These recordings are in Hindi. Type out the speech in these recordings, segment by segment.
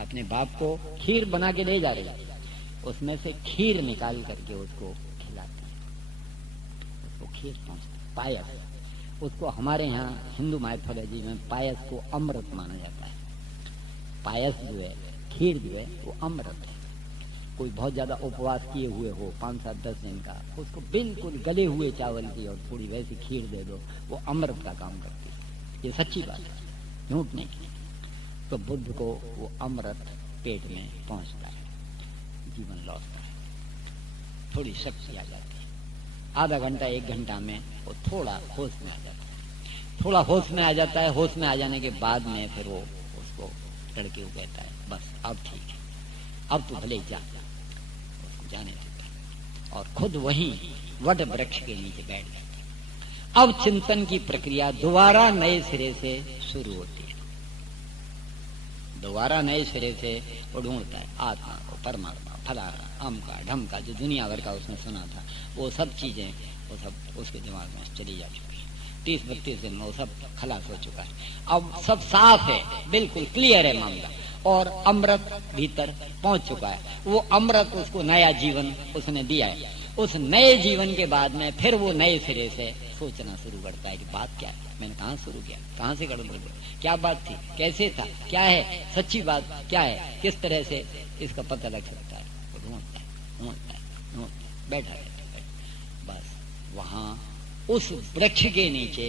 अपने बाप को खीर बना के ले जा रही है, उसमें से खीर निकाल करके उसको खिलाती है, उसको खीर पहुंचती, पायस। उसको हमारे यहाँ हिंदू माइथोलॉजी में पायस को अमृत माना जाता है। पायस जो है, खीर जो है, वो अमृत है। कोई बहुत ज्यादा उपवास किए हुए हो 5-7-10 दिन का, उसको बिल्कुल गले हुए चावल की और थोड़ी वैसी खीर दे दो, वो अमृत का काम करती है। ये सच्ची बात है, झूठ नहीं। तो बुद्ध को वो अमृत पेट में पहुंचता है, जीवन लौटता है, थोड़ी शक्ति आ जाती है। आधा घंटा 1 घंटा में वो थोड़ा होश में आ जाता है, थोड़ा होश में आ जाता है। होश में आ जाने के बाद में फिर वो उसको लड़के को कहता है, बस अब ठीक है, अब तो भले जा, उसको जाने देता है और खुद वहीं वट वृक्ष के नीचे बैठ जाता है। अब चिंतन की प्रक्रिया दोबारा नए सिरे से शुरू होती है, दोबारा नए सिरे से वो ढूंढता है आत्मा को, परमात्मा, फलाना, अमका ढमका, जो दुनिया भर का उसने सुना था, वो सब चीजें वो सब उसके दिमाग में चली जा चुकी है। 30-32 दिन में वो सब खलास हो चुका है। अब सब साफ है, बिल्कुल क्लियर है मामला, और अमृत भीतर पहुंच चुका है। वो अमृत उसको नया जीवन उसने दिया है। उस नए जीवन के बाद में फिर वो नए सिरे से सोचना शुरू करता है कि बात क्या है, मैंने कहाँ शुरू किया, कहाँ से गड़बड़ हुई, क्या बात थी, कैसे था, क्या है सच्ची बात, क्या है, किस तरह से इसका पता लग सकता है। वो ढूंढता है, बैठा रहता है। बस वहां उस वृक्ष के नीचे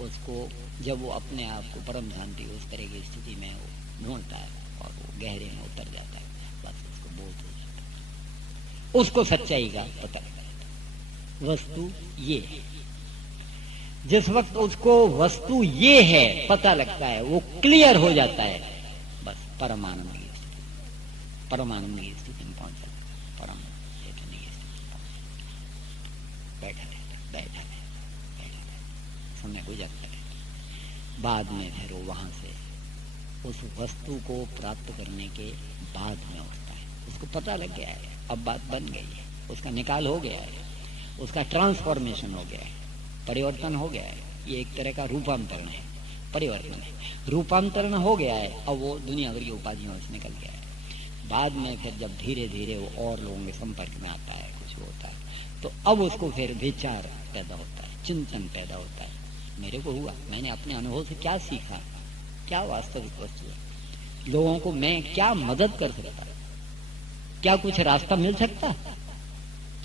उसको, जब वो अपने आप को परम शांति उस तरह की स्थिति में वो ढूंढता है और वो गहरे में उतर जाता है, बस उसको बोध हो जाता है, उसको सच्चाई का पता लगता है। वस्तु ये है। जिस वक्त उसको वस्तु ये है पता लगता है, वो क्लियर हो जाता है, बस परमानंद की स्थिति, परमानंद की स्थिति में पहुंच जाता है, परम चैतन्य की स्थिति में पहुंच जाता है। बैठा रहता है, समय गुजरता है। बाद में फिर वो वहां से उस वस्तु को प्राप्त करने के बाद में उठता है, उसको पता लग गया है, अब बात बन गई है, उसका निकाल हो गया है, उसका ट्रांसफॉर्मेशन हो गया है, परिवर्तन हो गया है। ये एक तरह का रूपांतरण है, परिवर्तन है, रूपांतरण हो गया है। अब वो दुनिया भर की उपाधियों से निकल गया है। बाद में फिर जब धीरे धीरे वो और लोगों के संपर्क में आता है, कुछ होता है, तो अब उसको फिर विचार पैदा होता है, चिंतन पैदा होता है, मेरे को हुआ, मैंने अपने अनुभव से क्या सीखा, क्या वास्तविक वस्तु है, लोगों को मैं क्या मदद कर सकता, क्या कुछ रास्ता मिल सकता।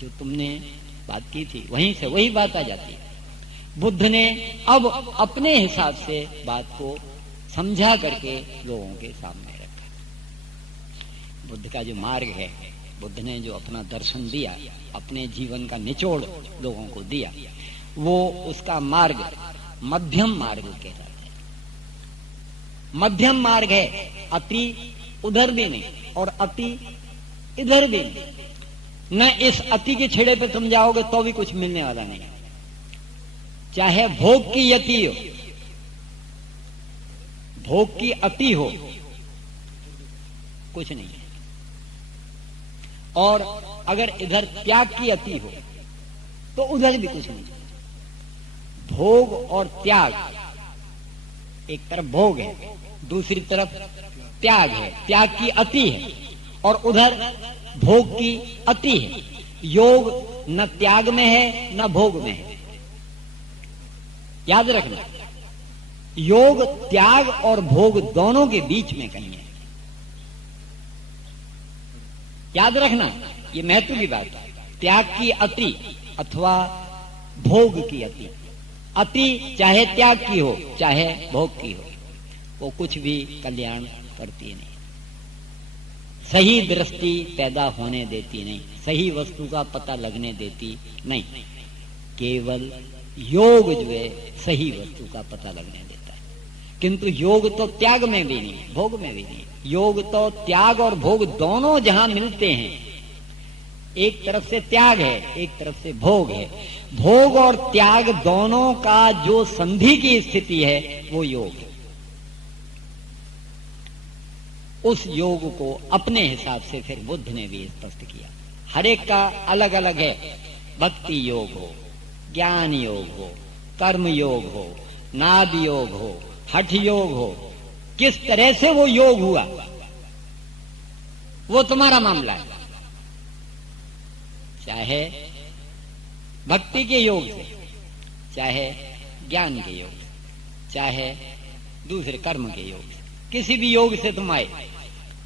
जो तुमने बात की थी वहीं से वही बात आ जाती है। बुद्ध ने अब अपने हिसाब से बात को समझा करके लोगों के सामने रखा। बुद्ध का जो मार्ग है, बुद्ध ने जो अपना दर्शन दिया, अपने जीवन का निचोड़ लोगों को दिया, वो उसका मार्ग मध्यम मार्ग कहलाता है। मध्यम मार्ग है, अति उधर भी नहीं और अति इधर भी नहीं। न इस अति के छेड़े पे तुम जाओगे तो भी कुछ मिलने वाला नहीं, चाहे भोग की यति हो, भोग की अति हो, कुछ नहीं है। और अगर इधर त्याग की अति हो तो उधर भी कुछ नहीं। भोग और त्याग, एक तरफ भोग है, दूसरी तरफ त्याग है, त्याग की अति है, और उधर भोग की अति है। योग न त्याग में है न भोग में है, याद रखना। योग त्याग और भोग दोनों के बीच में कहीं है, याद रखना, ये महत्व की बात है। त्याग की अति अथवा भोग की अति, अति चाहे त्याग की हो चाहे भोग की हो, वो कुछ भी कल्याण करती नहीं, सही दृष्टि पैदा होने देती नहीं, सही वस्तु का पता लगने देती नहीं। केवल योग जो है सही वस्तु का पता लगने देता है। किंतु योग तो त्याग में भी नहीं, भोग में भी नहीं। योग तो त्याग और भोग दोनों जहां मिलते हैं, एक तरफ से त्याग है, एक तरफ से भोग है, भोग और त्याग दोनों का जो संधि की स्थिति है वो योग है। उस योग को अपने हिसाब से फिर बुद्ध ने भी स्पष्ट किया। हर एक का अलग अलग है। भक्ति योग हो, ज्ञान योग हो, कर्म योग हो, नाद योग हो, हठ योग हो, किस तरह से वो योग हुआ वो तुम्हारा मामला है। चाहे भक्ति के योग से, चाहे ज्ञान के योग से, चाहे दूसरे कर्म के योग से, किसी भी योग से तुम आए,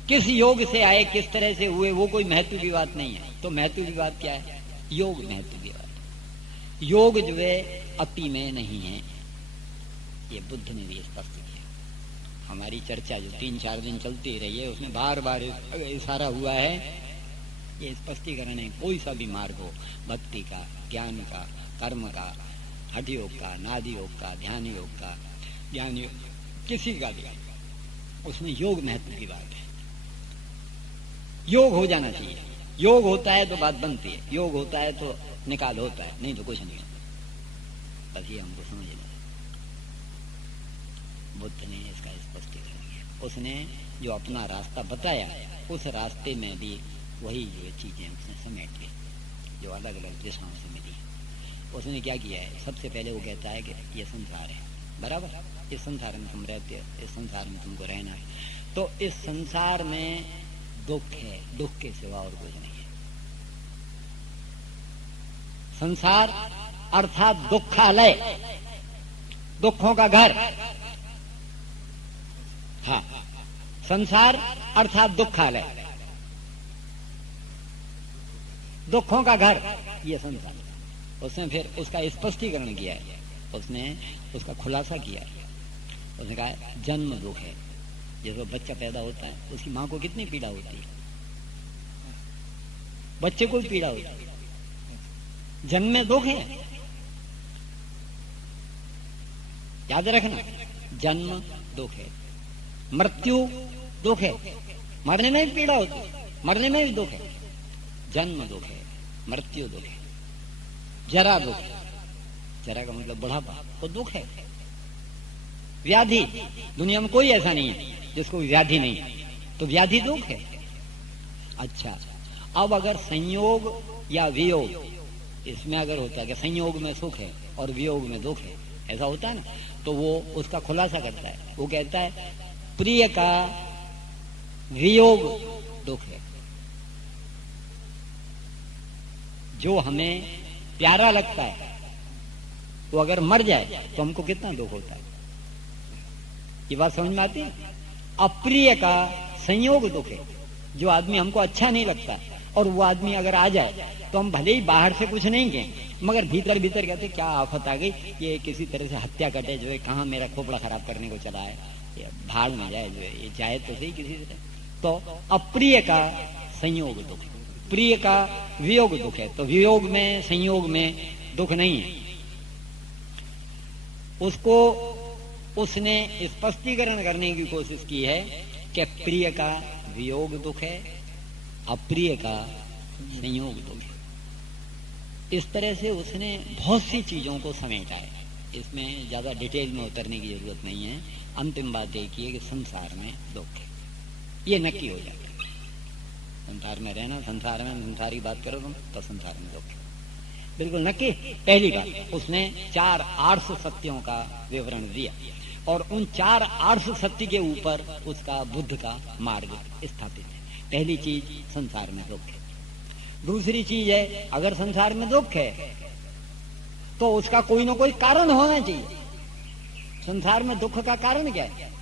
किस योग से आए, किस तरह से हुए, वो कोई महत्व की बात नहीं है। तो महत्व की बात क्या है? योग महत्व की बात है। योग जो है अपी में नहीं है, ये बुद्ध ने भी स्पष्ट किया। हमारी चर्चा जो 3-4 दिन चलती रही है उसमें बार बार इशारा हुआ है, ये स्पष्टीकरण है। कोई सा भी मार्ग हो, भक्ति का, ज्ञान का, कर्म का, हठ योग का, नादि योग का, ध्यान योग का, ज्ञान योग, किसी का भी, उसमें योग महत्व की बात है। योग हो जाना चाहिए। योग होता है तो बात बनती है, योग होता है तो निकाल होता है, नहीं तो कुछ नहीं होता। बस ये हमको समझना है। बुद्ध ने इसका स्पष्टीकरण किया। उसने जो अपना रास्ता बताया, उस रास्ते में भी वही जो चीजें उसने समेट ली जो अलग अलग दिशाओं से मिली। उसने क्या किया है? सबसे पहले वो कहता है कि ये संसार है, बराबर, इस संसार में तुम रहते हो, इस संसार में तुमको रहना है। तो इस संसार में दुख है, दुख के सिवा और कुछ नहीं है। संसार अर्थात दुखालय, दुखों का घर। हाँ, संसार अर्थात दुखालय, दुखों का घर, ये संसार। उसने फिर उसका स्पष्टीकरण किया है, उसने उसका खुलासा किया है। उसने कहा जन्म दुख है। जैसे बच्चा पैदा होता है, उसकी माँ को कितनी पीड़ा होती है, बच्चे को भी पीड़ा होती है। जन्म में दुख है, याद रखना, जन्म दुख है, मृत्यु दुख है, मरने में भी पीड़ा होती है, मरने में भी दुख है। जन्म दुख है, मृत्यु दुख है, जरा दुख है, जरा का मतलब बुढ़ापा, वो दुख है। व्याधि, दुनिया में कोई ऐसा नहीं है जिसको व्याधि नहीं, तो व्याधि दुख है। अच्छा, अब अगर संयोग या वियोग, इसमें अगर होता है कि संयोग में सुख है और वियोग में दुख है, ऐसा होता है ना, तो वो उसका खुलासा करता है। वो कहता है प्रिय का वियोग दुख है। जो हमें प्यारा लगता है वो अगर मर जाए तो हमको कितना दुख होता है। ये बात समझ में आती है? अप्रिय का संयोग दुख है। जो आदमी हमको अच्छा नहीं लगता और वो आदमी अगर आ जाए तो हम भले ही बाहर से कुछ नहीं कहें, मगर भीतर भीतर कहते क्या आफत आ गई, ये किसी तरह से हत्या कटे, जो है कहाँ मेरा खोपड़ा खराब करने को चला है, ये भाड़ में जाए, जो है ये जाए तो सही किसी तरह। तो अप्रिय का संयोग दुख, प्रिय का वियोग दुख है। तो वियोग में, संयोग में दुख नहीं है। उसको उसने स्पष्टीकरण करने की कोशिश की है कि प्रिय का वियोग दुख है, अप्रिय का संयोग दुख है। इस तरह से उसने बहुत सी चीजों को समेटा है। इसमें ज्यादा डिटेल में उतरने की जरूरत नहीं है। अंतिम बात एक ही है कि संसार में दुख है, ये नक्की हो जाता है। संसार में रहना, संसार में संसारी बात करो तुम, तो संसार में दुख है, बिल्कुल नक्की। पहली बात, उसने 4 आर्ष सत्यों का विवरण दिया और उन 4 आर्ष सत्य के ऊपर उसका बुद्ध का मार्ग स्थापित है। पहली चीज संसार में दुख है। दूसरी चीज है, अगर संसार में दुख है तो उसका कोई ना कोई कारण होना चाहिए। संसार में दुख का कारण क्या है?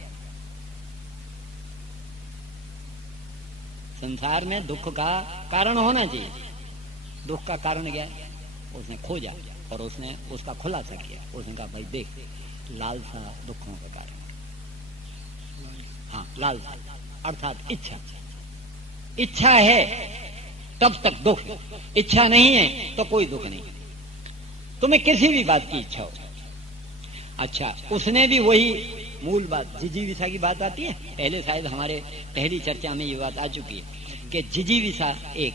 संसार में दुख का कारण होना चाहिए। दुख का कारण क्या है? उसने खोजा और उसने उसका खुलासा किया। उसने कहा भाई देख, लालसा दुखों का कारण है। हाँ, लालसा अर्थात इच्छा। इच्छा है तब तक दुख, इच्छा नहीं है तो कोई दुख नहीं। तुम्हें किसी भी बात की इच्छा हो। अच्छा, उसने भी वही मूल बात, जिजीविषा की बात आती है। पहले शायद हमारे पहली चर्चा में ये बात आ चुकी है कि जिजीविषा एक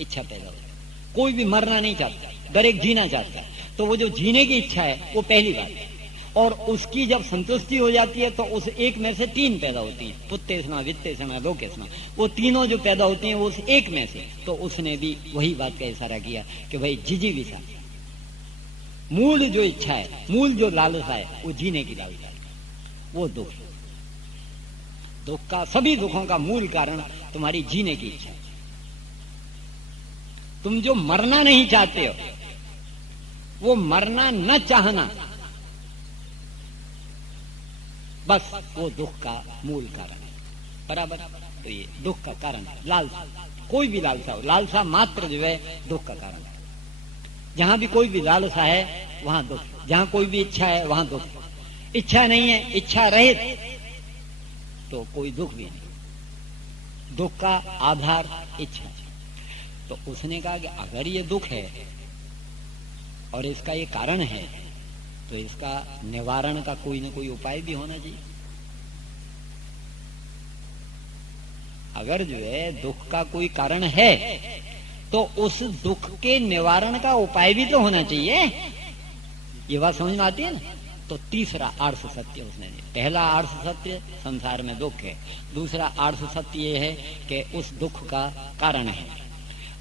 इच्छा पैदा होती है। कोई भी मरना नहीं चाहता, दर एक जीना चाहता है। तो वो जो जीने की इच्छा है वो पहली बात है, और उसकी जब संतुष्टि हो जाती है तो उस एक में से 3 पैदा होती हैं, पुत्तेषणा, वित्तेषणा, लोकेषणा। वो तीनों जो पैदा होती हैं वो उस एक में से। तो उसने भी वही बात का इशारा किया कि भाई जिजीविषा, मूल जो इच्छा है, मूल जो लालसा है, वो जीने की लालसा है, वो दुख। दुख का, सभी दुखों का मूल कारण तुम्हारी जीने की इच्छा। तुम जो मरना नहीं चाहते हो, वो मरना न चाहना, बस वो दुख का मूल कारण है। बराबर। तो ये दुख का कारण है लालसा। कोई भी लालसा हो, लालसा मात्र जो है दुख का कारण है। जहां भी कोई भी लालसा है वहां दुख, जहां कोई भी इच्छा है वहां दुख। इच्छा नहीं है, इच्छा रहित, तो कोई दुख भी नहीं। दुख का आधार इच्छा। तो उसने कहा कि अगर ये दुख है और इसका ये कारण है, तो इसका निवारण का कोई ना कोई उपाय भी होना चाहिए। अगर जो है दुख का कोई कारण है, तो उस दुख के निवारण का उपाय भी तो होना चाहिए। ये बात समझ में आती है ना। तो तीसरा आर्ष सत्य उसने दिया। पहला आर्ष सत्य संसार में दुख है, दूसरा आर्ष सत्य ये है कि उस दुख का कारण है,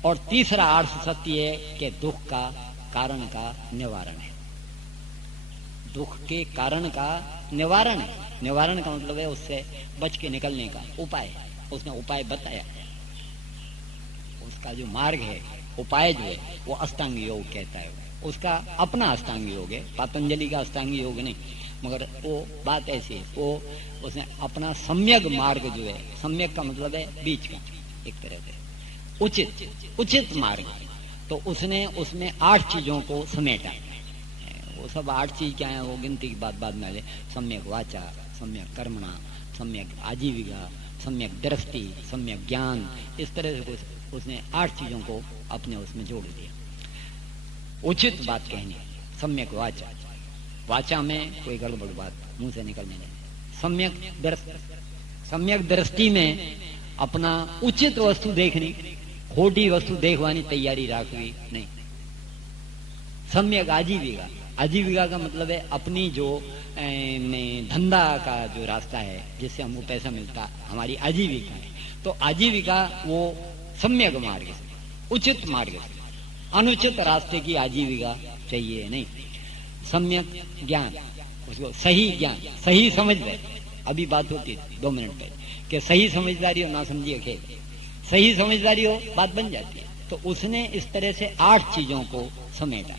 और तीसरा आर्ष सत्य है कि दुख का कारण का निवारण है। दुख के कारण का निवारण है। निवारण का मतलब है उससे बच के निकलने का उपाय। उसने उपाय बताया। उसका जो मार्ग है, उपाय जो है, वो अष्टांग योग कहता है। उसका अपना अष्टांग योग है, पतंजलि का अष्टांग योग नहीं, मगर वो बात ऐसी है, वो उसने अपना सम्यक मार्ग जो है, सम्यक का मतलब है बीच का, एक तरह से उचित मार्ग। तो उसने उसमें 8 चीजों को समेटा। वो सब 8 चीज क्या है, वो गिनती की बात बाद में आ जाए। सम्यक वाचा, सम्यक कर्मणा, सम्यक आजीविका, सम्यक दृष्टि, सम्यक ज्ञान, इस तरह से उसने 8 चीजों को अपने उसमें जोड़ दिया। उचित बात कहनी, सम्यक वाचा, वाचा में कोई गड़बड़ बात मुंह से निकलने नहीं। सम्यक दृष्टि में अपना उचित वस्तु देखनी, खोटी वस्तु देखवानी तैयारी राखवी नहीं। सम्यक आजीविका, आजीविका का मतलब है अपनी जो धंधा का जो रास्ता है जिससे हमको पैसा मिलता, हमारी आजीविका है। तो आजीविका वो सम्यक मार्ग से, उचित मार्ग से, अनुचित रास्ते की आजीविका चाहिए नहीं। सम्यक ज्ञान, उसको सही ज्ञान, सही समझ रहे। अभी बात होती थी 2 मिनट पहले कि सही समझदारी हो ना समझिए खेल, सही समझदारी हो बात बन जाती है। तो उसने इस तरह से 8 चीजों को समेटा,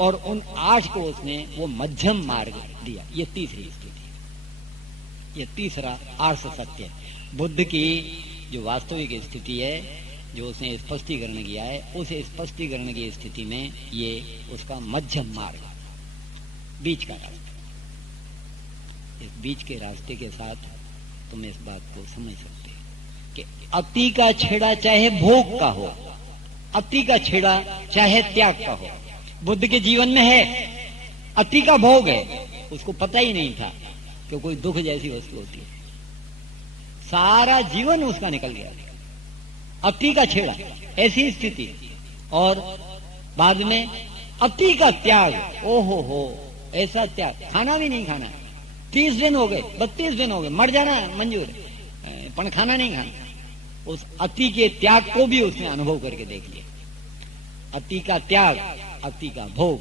और उन 8 को उसने वो मध्यम मार्ग दिया। ये तीसरी स्थिति, ये तीसरा आर्ष सत्य। बुद्ध की जो वास्तविक स्थिति है, जो उसने स्पष्टीकरण किया है, उस स्पष्टीकरण की स्थिति में ये उसका मध्यम मार्ग, बीच का रास्ता। इस बीच के रास्ते के साथ तुम इस बात को समझ सकते हो कि अति का छेड़ा चाहे भोग का हो, अति का छेड़ा चाहे त्याग का हो, बुद्ध के जीवन में है। अति का भोग है, उसको पता ही नहीं था कि कोई दुख जैसी वस्तु होती है। सारा जीवन उसका निकल गया। अति का छेड़ा, ऐसी स्थिति, और बाद में अति का त्याग। ओहो हो, ऐसा त्याग, खाना भी नहीं खाना। 30 दिन हो गए, 32 दिन हो गए, मर जाना मंजूर है, पर खाना नहीं खाना। उस अति के त्याग को भी उसने अनुभव करके देख लिया। अति का त्याग, अति का भोग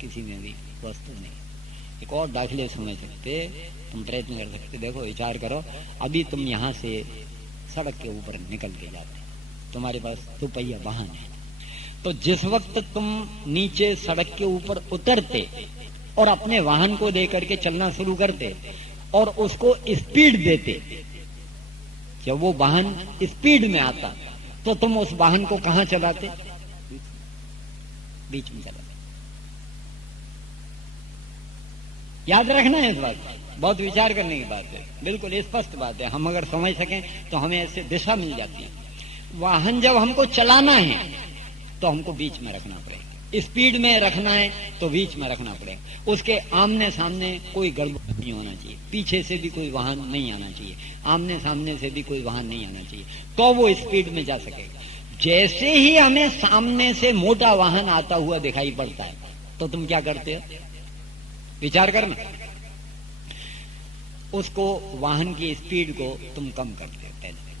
किसी में भी वस्तु नहीं। एक और दाखिले समझ सकते, तुम प्रयत्न कर सकते। देखो, विचार करो, अभी तुम यहां से सड़क के ऊपर निकल के जाते, तुम्हारे पास 2 पहिया वाहन है। तो जिस वक्त तुम नीचे सड़क के ऊपर उतरते और अपने वाहन को लेकर के चलना शुरू करते और उसको स्पीड देते, जब वो वाहन स्पीड में आता तो तुम उस वाहन को कहां चलाते? बीच में चलाते। याद रखना है इस बात, बहुत विचार करने की बात है, बिल्कुल स्पष्ट बात है। हम अगर समझ सकें तो हमें ऐसे दिशा मिल जाती है। वाहन जब हमको चलाना है तो हमको बीच में रखना पड़ेगा, स्पीड में रखना है तो बीच में रखना पड़ेगा। उसके आमने सामने कोई गड़बड़ नहीं होना चाहिए, पीछे से भी कोई वाहन नहीं आना चाहिए, आमने सामने से भी कोई वाहन नहीं आना चाहिए, तो वो स्पीड में जा सकेगा। जैसे ही हमें सामने से मोटा वाहन आता हुआ दिखाई पड़ता है तो तुम क्या करते हो? विचार करना। उसको, वाहन की स्पीड को तुम कम करते हो पहले,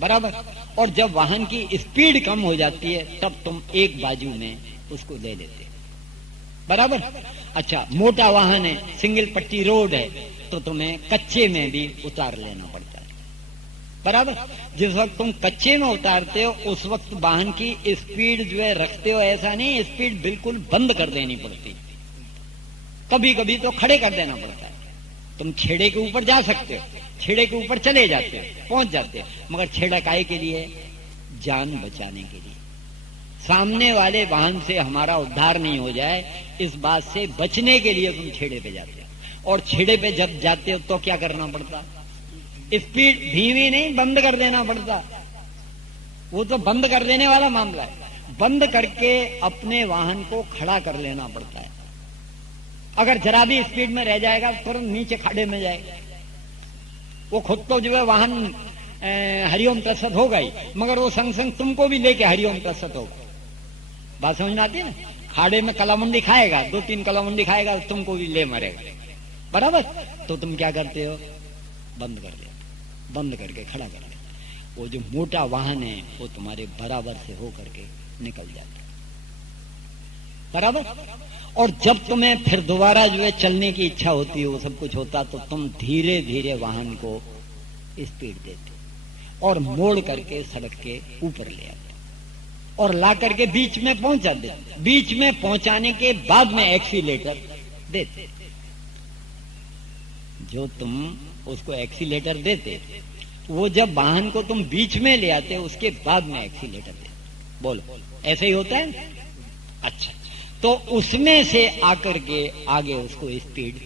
बराबर। और जब वाहन की स्पीड कम हो जाती है तब तुम एक बाजू में उसको ले लेते, बराबर। अच्छा, मोटा वाहन है, सिंगल पट्टी रोड है, तो तुम्हें कच्चे में भी उतार लेना पड़ता है, बराबर। जिस वक्त तुम कच्चे में उतारते हो उस वक्त वाहन की स्पीड जो है रखते हो, ऐसा नहीं, स्पीड बिल्कुल बंद कर देनी पड़ती, कभी कभी तो खड़े कर देना पड़ता है। तुम छेड़े के ऊपर जा सकते हो, छेड़े के ऊपर चले जाते हो, पहुंच जाते हो, मगर छेड़ा काहे के लिए? जान बचाने के लिए। सामने वाले वाहन से हमारा उद्धार नहीं हो जाए, इस बात से बचने के लिए तुम छेड़े पे जाते हो। और छेड़े पे जब जाते हो तो क्या करना पड़ता? स्पीड धीमी नहीं, बंद कर देना पड़ता। वो तो बंद कर देने वाला मामला है। बंद करके अपने वाहन को खड़ा कर लेना पड़ता है। अगर जरा भी स्पीड में रह जाएगा तुरंत नीचे खाड़े में जाएगा। वो खुद तो जो है वाहन हरिओम तत्सत होगा ही, मगर वो संग संग तुमको भी लेके हरिओम तत्सत होगा। बात समझ में आती है ना? खाड़े में कलामुंडी खाएगा, 2-3 कलामुंडी खाएगा, तुमको भी ले मरेगा, बराबर। तो तुम क्या करते हो? बंद कर दे, बंद करके खड़ा कर दे। वो जो मोटा वाहन है वो तुम्हारे बराबर से हो करके निकल जाता है, बराबर। और जब तुम्हें फिर दोबारा जो है चलने की इच्छा होती है, वो सब कुछ होता, तो तुम धीरे धीरे वाहन को स्पीड देते और मोड़ करके सड़क के ऊपर ले आते और ला करके बीच में पहुंचा देते। बीच में पहुंचाने के बाद में एक्सीलेटर देते। जो तुम उसको एक्सीलेटर देते, वो जब वाहन को तुम बीच में ले आते उसके बाद में एक्सीलेटर देते। बोलो, ऐसे ही होता है? अच्छा, तो उसमें से आकर के आगे उसको स्पीड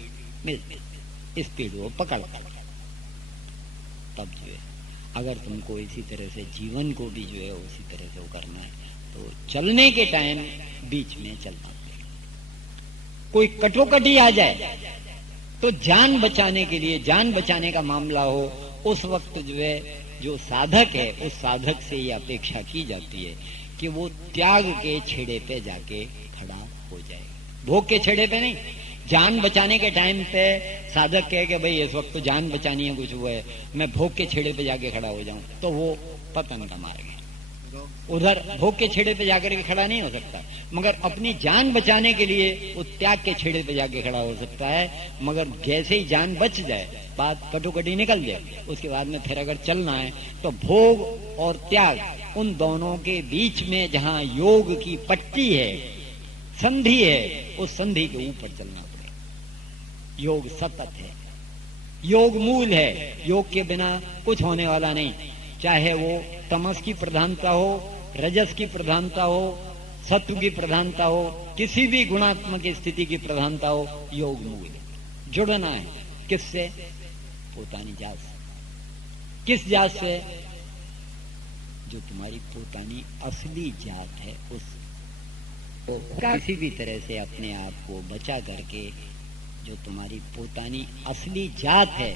मिलती, स्पीड वो पकड़ता। तब जो है अगर तुमको इसी तरह से जीवन को भी जो है उसी तरह से वो करना है, तो चलने के टाइम बीच में चलना पड़ेगा। कोई कटोकटी आ जाए तो जान बचाने के लिए, जान बचाने का मामला हो, उस वक्त जो है जो साधक है उस साधक से ये अपेक्षा की जाती है कि वो त्याग के छेड़े पे जाके खड़ा हो जाए, भोग के छेड़े पे नहीं। जान बचाने के टाइम पे साधक कहे कि भाई इस वक्त तो जान बचानी है, कुछ हुआ है, मैं भोग के छेड़े पे जाके खड़ा हो जाऊं, तो वो पतन का मार्ग है। उधर भोग के छेड़े पे जाकर के खड़ा नहीं हो सकता, मगर अपनी जान बचाने के लिए वो त्याग के छेड़े पे जाके खड़ा हो सकता है। मगर जैसे ही जान बच जाए, बात कटोकटी निकल जाए, उसके बाद में फिर अगर चलना है तो भोग और त्याग, उन दोनों के बीच में जहां योग की पट्टी है, संधि है, उस संधि के ऊपर चलना पड़ेगा। योग सतत है, योग मूल है, योग के बिना कुछ होने वाला नहीं। चाहे वो तमस की प्रधानता हो, रजस की प्रधानता हो, सत्व की प्रधानता हो, किसी भी गुणात्मक स्थिति की प्रधानता हो, योग मूल है। जुड़ना है किससे? पोतानी जात से। किस जात से? जो तुम्हारी पोतानी असली जात है, उस तो किसी भी तरह से अपने आप को बचा करके जो तुम्हारी पोतानी असली जात है,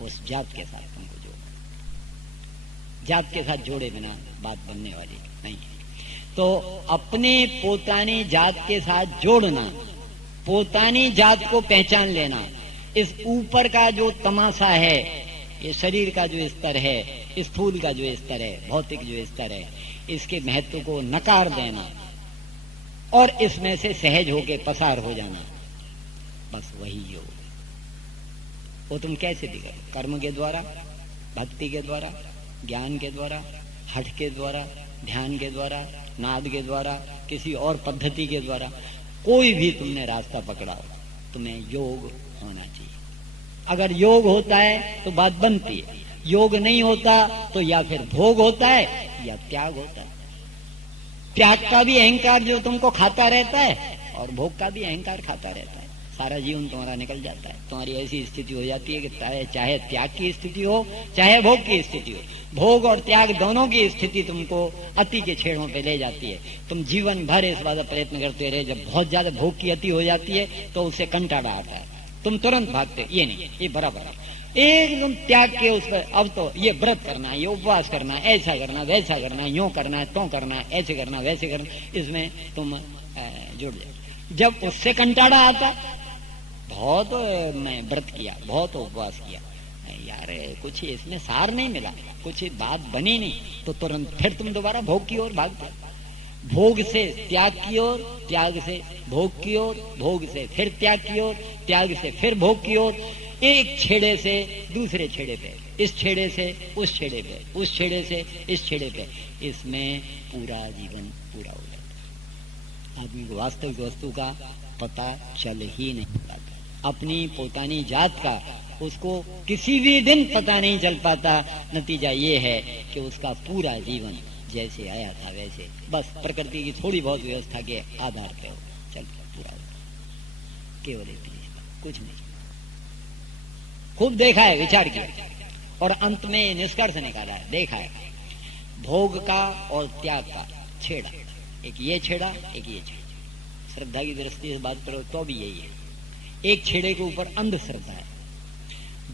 उस जात के साथ तुमको जोड़ो। जात के साथ जोड़े बिना बात बनने वाली नहीं है। तो अपने पोतानी जात के साथ जोड़ना, पोतानी जात को पहचान लेना, इस ऊपर का जो तमाशा है, ये शरीर का जो स्तर है, स्थूल का जो स्तर है, भौतिक जो स्तर है, इसके महत्व को नकार देना और इसमें से सहज होके पसार हो जाना, बस वही योग। वो तुम कैसे भी करो, कर्म के द्वारा, भक्ति के द्वारा, ज्ञान के द्वारा, हठ के द्वारा, ध्यान के द्वारा, नाद के द्वारा, किसी और पद्धति के द्वारा, कोई भी तुमने रास्ता पकड़ा हो, तुम्हें योग होना चाहिए। अगर योग होता है तो बात बनती है, योग नहीं होता तो या फिर भोग होता है या त्याग होता है। त्याग का भी अहंकार जो तुमको खाता रहता है और भोग का भी अहंकार खाता रहता है, सारा जीवन तुम्हारा निकल जाता है। तुम्हारी ऐसी स्थिति हो जाती है कि चाहे त्याग की स्थिति हो, चाहे भोग की स्थिति हो, भोग और त्याग दोनों की स्थिति तुमको अति के छेड़ों पे ले जाती है। तुम जीवन भर इस बात का प्रयत्न करते रहे, जब बहुत ज्यादा भोग की अति हो जाती है तो उससे कंटाड़ा आता है, तुम तुरंत भागते, ये नहीं, ये बराबर है। एकदम त्याग के उस पर, अब तो ये व्रत करना है, ये उपवास करना है, ऐसा करना, वैसा करना, यूं करना है, तो करना है, ऐसे करना, वैसे करना, इसमें तुम जुड़ जाओ। जब उससे कंटाड़ा आता, बहुत मैं व्रत किया, बहुत उपवास किया, यार कुछ इसमें सार नहीं मिला, कुछ बात बनी नहीं, तो तुरंत फिर तुम दोबारा भोग की ओर भागते, भोग से त्याग की ओर, त्याग से भोग की ओर, भोग से फिर त्याग की ओर, त्याग से फिर भोग की ओर। एक छेड़े से दूसरे छेड़े पे, इस छेड़े से उस छेड़े पे, उस छेड़े से इस छेड़े पे, इसमें पूरा जीवन पूरा हो जाता है। आदमी को वास्तविक वस्तु का पता चल ही नहीं पाता, अपनी पोतानी जात का उसको किसी भी दिन पता नहीं चल पाता। नतीजा ये है कि उसका पूरा जीवन जैसे आया था वैसे, बस प्रकृति की थोड़ी बहुत व्यवस्था के आधार पे हो चल पूरा हो, केवल एक कुछ नहीं। खूब देखा है, विचार किया और अंत में निष्कर्ष निकाला है, देखा है भोग का और त्याग का छेड़ा, एक ये छेड़ा एक ये छेड़ा। श्रद्धा की दृष्टि से बात करो तो भी यही है। एक छेड़े के ऊपर अंधश्रद्धा है,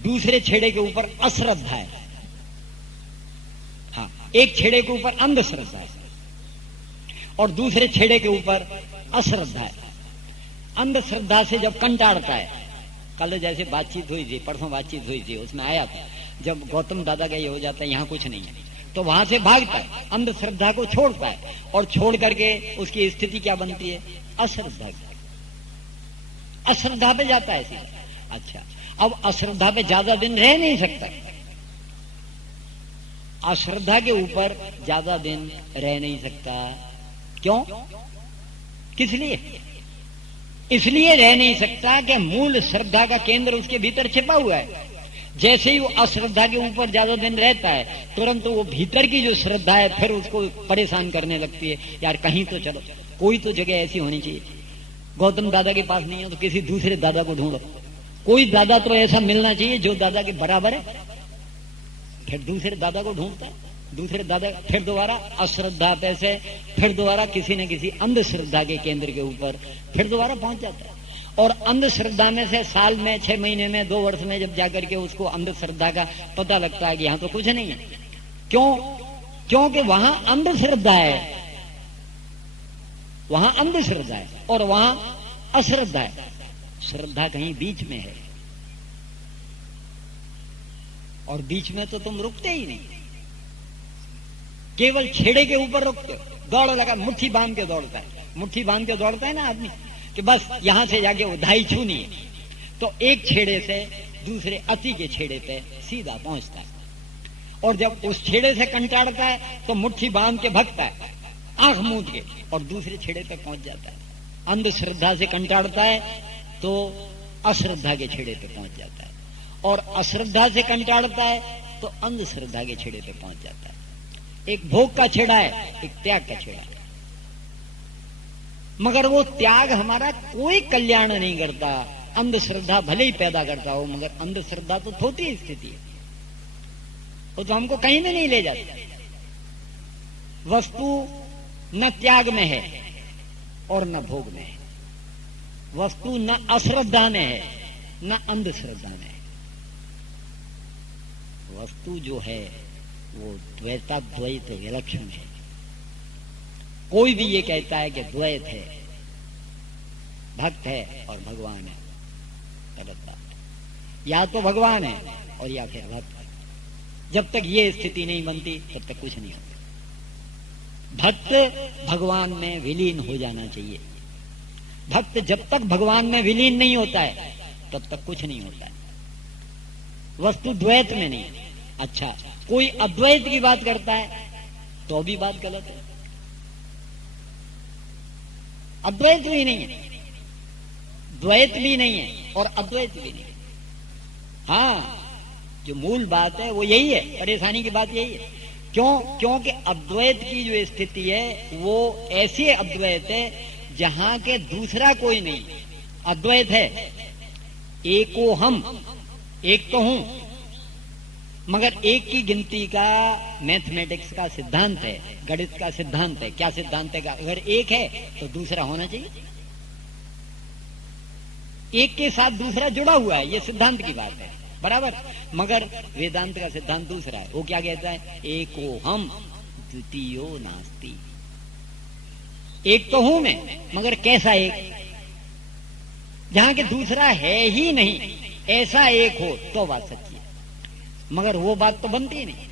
दूसरे छेड़े के ऊपर अश्रद्धा है। हाँ, एक छेड़े के ऊपर अंधश्रद्धा है और दूसरे छेड़े के ऊपर अश्रद्धा है। अंधश्रद्धा से जब कंटाड़ता है, कल जैसे बातचीत हुई थी, परसों बातचीत हुई थी, उसमें आया था जब गौतम दादा का ये हो जाता है यहाँ कुछ नहीं है, तो वहां से भागता है, अंधश्रद्धा को छोड़ता है और छोड़ करके उसकी स्थिति क्या बनती है? अश्रद्धा, अश्रद्धा पे जाता है सीधा। अच्छा, अब अश्रद्धा पे ज्यादा दिन रह नहीं सकता, अश्रद्धा के ऊपर ज्यादा दिन रह नहीं सकता। क्यों? किस लिए? इसलिए रह नहीं सकता कि मूल श्रद्धा का केंद्र उसके भीतर छिपा हुआ है। जैसे ही वो अश्रद्धा के ऊपर ज्यादा दिन रहता है, तुरंत वो भीतर की जो श्रद्धा है फिर उसको परेशान करने लगती है। यार कहीं तो चलो, कोई तो जगह ऐसी होनी चाहिए। गौतम दादा के पास नहीं हो तो किसी दूसरे दादा को ढूंढो, कोई दादा तो ऐसा मिलना चाहिए जो दादा के बराबर है। फिर दूसरे दादा को ढूंढता है, दूसरे दादा, फिर दोबारा अश्रद्धा पे से फिर दोबारा किसी न किसी अंधश्रद्धा के केंद्र के ऊपर फिर दोबारा पहुंच जाता है। और अंधश्रद्धा में से साल में, 6 महीने में, 2 वर्ष में जब जाकर के उसको अंधश्रद्धा का पता लगता है कि यहां तो कुछ नहीं है। क्यों? क्योंकि वहां अंधश्रद्धा है, वहां अंधश्रद्धा है और वहां अश्रद्धा है। श्रद्धा कहीं बीच में है और बीच में तो तुम रुकते ही नहीं, केवल छेड़े के ऊपर रुकते हो। दौड़ लगा, मुट्ठी बांध के दौड़ता है, मुट्ठी बांध के दौड़ता है ना आदमी कि बस यहां से जाके वो धाई छूनी है, तो एक छेड़े से दूसरे अति के छेड़े पे सीधा पहुंचता है। और जब उस छेड़े से कंटाड़ता है तो मुट्ठी बांध के भगता है आंख मूंद के और दूसरे छेड़े पे पहुंच जाता है। अंधश्रद्धा से कंटाड़ता है तो अश्रद्धा के छेड़े पे पहुंच जाता है और अश्रद्धा से कंटाड़ता है तो अंधश्रद्धा के छेड़े पे पहुंच जाता है। एक भोग का छेड़ा है, एक त्याग का छेड़ा है, मगर वो त्याग हमारा कोई कल्याण नहीं करता। अंधश्रद्धा भले ही पैदा करता हो, मगर अंधश्रद्धा तो थोड़ी स्थिति है, वो तो हमको कहीं में नहीं ले जाती। वस्तु न त्याग में है और न भोग में है, वस्तु न अश्रद्धा में है न अंधश्रद्धा में है। वस्तु जो है वो द्वैताद्वैत विलक्षण है। कोई भी ये कहता है कि द्वैत है, भक्त है और भगवान है, गलत बात। या तो भगवान है और या फिर भक्त है। जब तक ये स्थिति नहीं बनती तब तक कुछ नहीं होता। भक्त भगवान में विलीन हो जाना चाहिए। भक्त जब तक भगवान में विलीन नहीं होता है तब तक कुछ नहीं होता है। वस्तु द्वैत में नहीं है। अच्छा, कोई अद्वैत की बात करता है तो भी बात गलत है। अद्वैत भी नहीं है, द्वैत भी नहीं है और अद्वैत भी नहीं है। हाँ, जो मूल बात है वो यही है, परेशानी की बात यही है। क्यों? क्योंकि अद्वैत की जो स्थिति है वो ऐसी अद्वैत है जहां के दूसरा कोई नहीं। अद्वैत है, एको हम, एक तो हूं, मगर एक की गिनती का मैथमेटिक्स का सिद्धांत है, गणित का सिद्धांत है। क्या सिद्धांत है? अगर एक है तो दूसरा होना चाहिए, एक के साथ दूसरा जुड़ा हुआ है, ये सिद्धांत की बात है, बराबर। मगर वेदांत का सिद्धांत दूसरा है। वो क्या कहता है? एको हम द्वितीयो नास्ति। एक तो हूं मैं, मगर कैसा एक? जहां के दूसरा है ही नहीं, ऐसा एक हो तो बात सच्ची है, मगर वो बात तो बनती ही नहीं।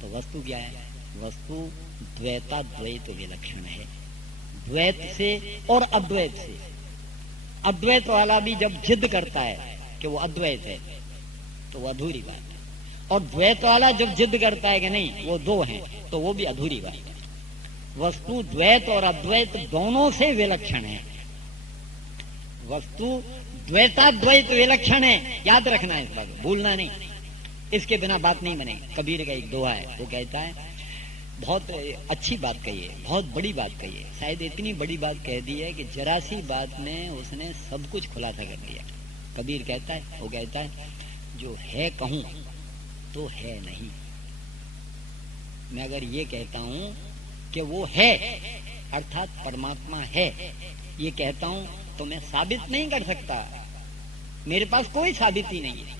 तो वस्तु क्या है? वस्तु द्वैताद्वैत विलक्षण है। द्वैत से और अद्वैत से, अद्वैत वाला भी जब जिद करता है कि वो अद्वैत है तो वो अधूरी बात है, और द्वैत वाला जब जिद करता है कि नहीं वो दो हैं तो वो भी अधूरी बात है। वस्तु द्वैत और अद्वैत दोनों से विलक्षण है। वस्तु द्वैताद्वैत विलक्षण है, याद रखना है इस बात, भूलना नहीं, इसके बिना बात नहीं बनेगी। कबीर का एक दोहा है, वो कहता है, बहुत अच्छी बात कही है, बहुत बड़ी बात कही है, शायद इतनी बड़ी बात कह दी है कि जरा सी बात में उसने सब कुछ खुलासा कर दिया। कबीर कहता है, वो कहता है, जो है कहूं तो है नहीं। मैं अगर ये कहता हूं कि वो है अर्थात परमात्मा है, ये कहता हूं तो मैं साबित नहीं कर सकता, मेरे पास कोई साबिती नहीं है।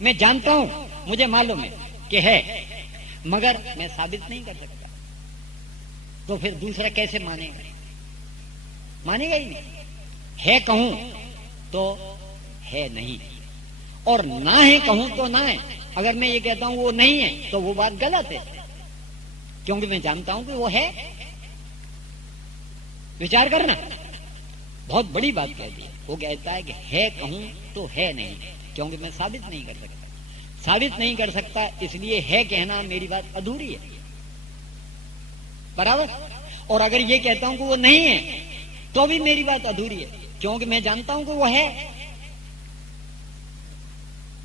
मैं जानता हूं, मुझे मालूम है कि है, मगर मैं साबित नहीं कर सकता, तो फिर दूसरा कैसे मानेगा? मानेगा ही नहीं। है कहूं तो है नहीं, और ना है कहूं तो ना है। अगर मैं ये कहता हूं वो नहीं है तो वो बात गलत है, क्योंकि मैं जानता हूं कि वो है। विचार करना, बहुत बड़ी बात कह दी। वो कहता है कि है कहूं तो है नहीं, क्योंकि मैं साबित नहीं कर सकता। साबित नहीं कर सकता इसलिए है कहना मेरी बात अधूरी है, बराबर। और अगर ये कहता हूं कि वो नहीं है तो भी मेरी बात अधूरी है, क्योंकि मैं जानता हूं कि वो है।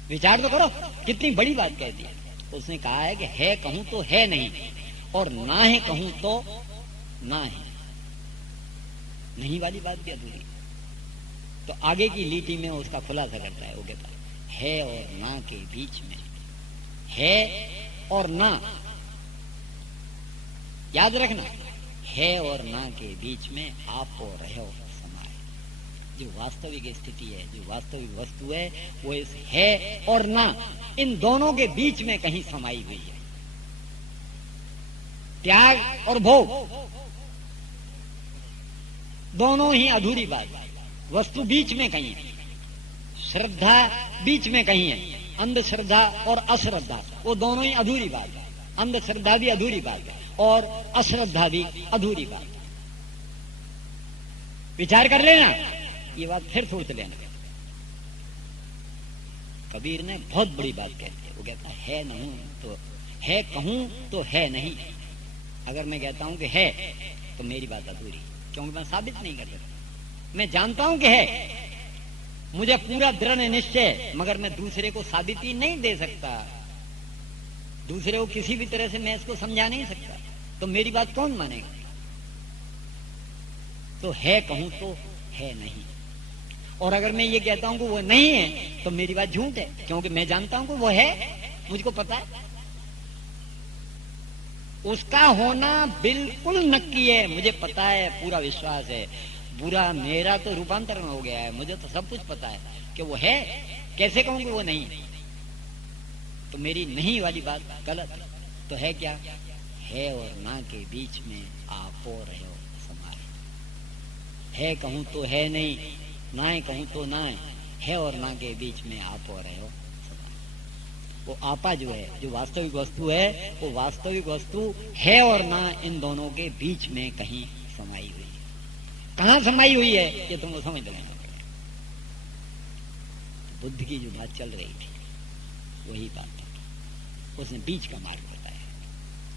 विचार तो करो, कितनी बड़ी बात कह दी। उसने कहा है कि है कहूं तो है नहीं, और ना है कहूं तो ना है। नहीं वाली बात भी अधूरी। तो आगे की लीटी में उसका खुलासा करता है, वो कहता है और ना के बीच में, है और ना, याद रखना, है और ना के बीच में आप और रहो समाये। जो वास्तविक स्थिति है, जो वास्तविक वस्तु है, वो इस है और ना, इन दोनों के बीच में कहीं समाई हुई है। त्याग और भोग दोनों ही अधूरी बात है। वस्तु बीच में कहीं है, श्रद्धा बीच में कहीं है, अंधश्रद्धा और अश्रद्धा वो दोनों ही अधूरी बात है। अंधश्रद्धा भी अधूरी बात है और अश्रद्धा भी अधूरी बात है। विचार कर लेना, ये बात फिर सोच लेना। कबीर ने बहुत बड़ी बात कहती है, वो कहता है नहीं तो है कहूं तो है नहीं। अगर मैं कहता हूं कि है तो मेरी बात अधूरी, क्योंकि मैं साबित नहीं कर सकता। मैं जानता हूं कि है, मुझे पूरा दृढ़ निश्चय, मगर मैं दूसरे को साबिती नहीं दे सकता। दूसरे को किसी भी तरह से मैं इसको समझा नहीं सकता, तो मेरी बात कौन मानेगा? तो है कहूं तो है नहीं। और अगर मैं ये कहता हूं कि वो नहीं है तो मेरी बात झूठ है, क्योंकि मैं जानता हूं कि वो है, मुझको पता है। उसका होना बिल्कुल नक्की है, मुझे पता है, पूरा विश्वास है। बुरा मेरा तो रूपांतरण हो गया है, मुझे तो सब कुछ पता है कि वो है। कैसे कहूं कि वो नहीं है? तो मेरी नहीं वाली बात गलत है। तो है क्या? है और ना के बीच में आप और रहो समाये। है कहूं तो है नहीं, ना है कहूं तो ना है और ना के बीच में आप और रहो समाये। वो आपा जो है, जो वास्तविक वस्तु है, वो वास्तविक वस्तु है और ना इन दोनों के बीच में कहीं समाई हुई है। कहां समाई हुई है ये तुमको समझ लेना पड़ेगा। बुद्ध की जो बात चल रही थी वही बात था। उसने बीच का मार्ग बताया,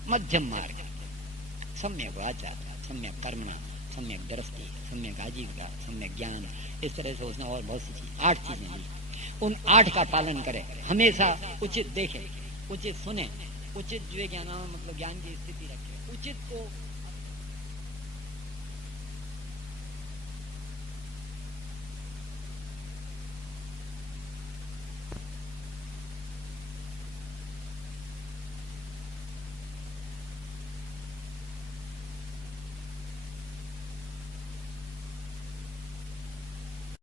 मध्यम मार्ग, सम्यक वाचा, सम्यक कर्मणा, सम्यक दृष्टि, सम्यक आजीविका, सम्यक ज्ञान। इस तरह से उसने और बहुत सी चीज, 8 चीजें दी। उन 8 का पालन करे, हमेशा उचित देखे, उचित सुने, उचित जो है ज्ञान मतलब ज्ञान की स्थिति रखे, उचित को